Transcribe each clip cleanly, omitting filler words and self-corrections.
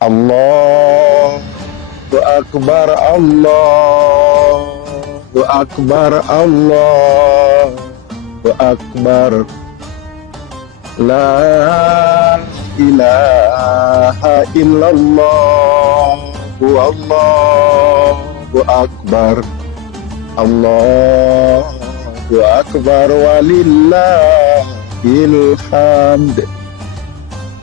Allahu Akbar, Allahu Akbar, Allahu Akbar. La ilaha illallah, Allahu Akbar, Allahu Akbar, walillahil hamd.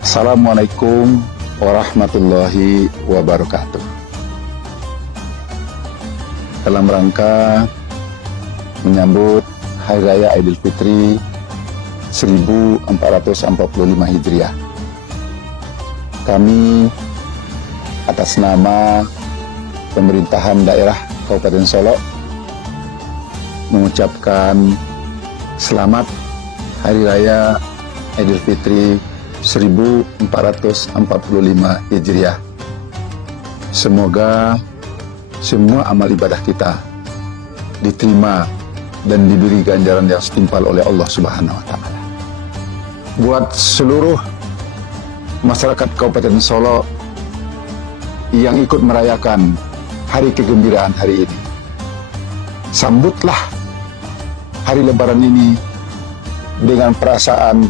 Assalamualaikum warahmatullahi wabarakatuh. Dalam rangka menyambut Hari Raya Idul Fitri 1445 Hijriah, kami atas nama pemerintahan daerah Kabupaten Solo mengucapkan selamat Hari Raya Idul Fitri 1445 Hijriah. Semoga semua amal ibadah kita diterima dan diberi ganjaran yang setimpal oleh Allah Subhanahu wa Ta'ala. Buat seluruh masyarakat Kabupaten Solo yang ikut merayakan hari kegembiraan hari ini, sambutlah hari Lebaran ini dengan perasaan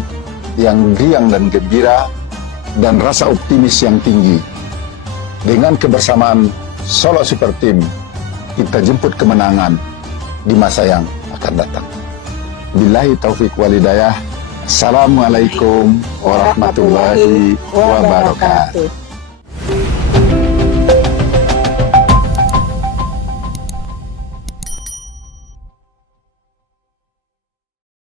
yang riang dan gembira dan rasa optimis yang tinggi. Dengan kebersamaan Solo Super Team, kita jemput kemenangan di masa yang akan datang. Billahi taufiq walhidayah. Assalamualaikum warahmatullahi wabarakatuh.